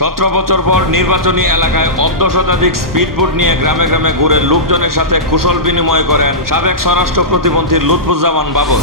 17 বছর পর নির্বাচনী এলাকায় অর্ধশতাধিক স্পিডবোট নিয়ে গ্রামে গ্রামে ঘুরে লোকজনের সাথে কুশল বিনিময় করেন সাবেক স্বরাষ্ট্র প্রতিমন্ত্রী লুৎফুজ্জামান বাবর।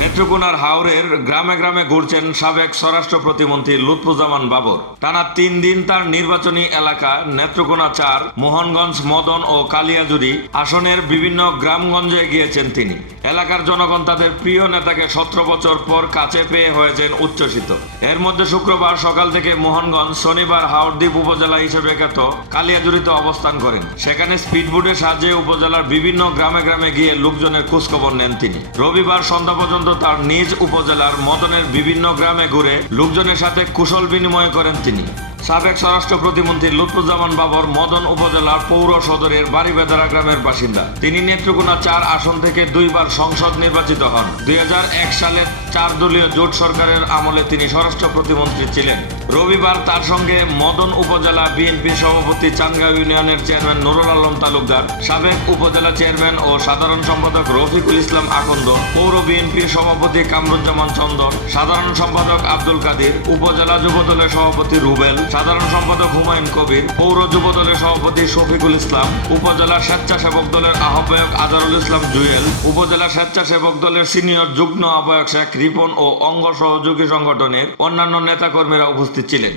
নেত্রকোনার হাওরের গ্রামে গ্রামে ঘুরছেন সাবেক স্বরাষ্ট্র প্রতিমন্ত্রী লুৎফুজ্জামান বাবর। টানা 3 দিন তার নির্বাচনী এলাকা নেত্রকোনা 4, মোহনগঞ্জ, মদন ও কালিয়াজুড়ি আসনের বিভিন্ন গ্রামগঞ্জে গিয়েছেন তিনি। এলাকার জনগণ তাদের প্রিয় নেতাকে 17 বছর পর কাছে পেয়ে হয়েছেন উচ্ছ্বসিত। এর মধ্যে শুক্রবার সকাল থেকে মোহনগঞ্জ, শনিবার হাওরদ্বীপ উপজেলা হিসেবে খ্যাত কালিয়াজুড়িতে অবস্থান করেন। সেখানে স্পিডবোটের সাহায্যে উপজেলার বিভিন্ন গ্রামে গ্রামে গিয়ে লোকজনের খোঁজখবর নেন তিনি। রবিবার সন্ধ্যা পর্যন্ত তার নিজ উপজেলার মদনের বিভিন্ন গ্রামে ঘুরে লোকজনের সাথে কুশল বিনিময় করেন তিনি। সাবেক স্বরাষ্ট্র প্রতিমন্ত্রী লুৎফুজ্জামান বাবর মদন উপজেলার পৌর সদরের বাড়িবেদারা গ্রামের বাসিন্দা। তিনি নেত্রকোনা 4 আসন থেকে 2 বার সংসদ নির্বাচিত হন। 2001 সালে 4 দলীয় জোট সরকারের আমলে তিনি স্বরাষ্ট্র প্রতিমন্ত্রী ছিলেন। রবিবার তার সঙ্গে মদন উপজেলা বিএনপি সভাপতি চান্দগাঁও ইউনিয়নের চেয়ারম্যান নুরুল আলম তালুকদার, সাবেক উপজেলা চেয়ারম্যান ও সাধারণ সম্পাদক রফিকুল ইসলাম আকন্দ, পৌর বিএনপির সভাপতি কামরুজ্জামান চন্দন, সাধারণ সম্পাদক আব্দুল কাদির, উপজেলা যুবদলের সভাপতি রুবেল, সাধারণ সম্পাদক হুমায়ুন কবির, পৌর যুবদলের সভাপতি শফিকুল ইসলাম, উপজেলা স্বেচ্ছাসেবক দলের আহ্বায়ক আজহারুল ইসলাম জুয়েল, উপজেলা স্বেচ্ছাসেবক দলের সিনিয়র যুগ্ম আহ্বায়ক শেখ রিপন ও অঙ্গ সহযোগী সংগঠনের অন্যান্য নেতাকর্মীরা উপস্থিত ছিলেন।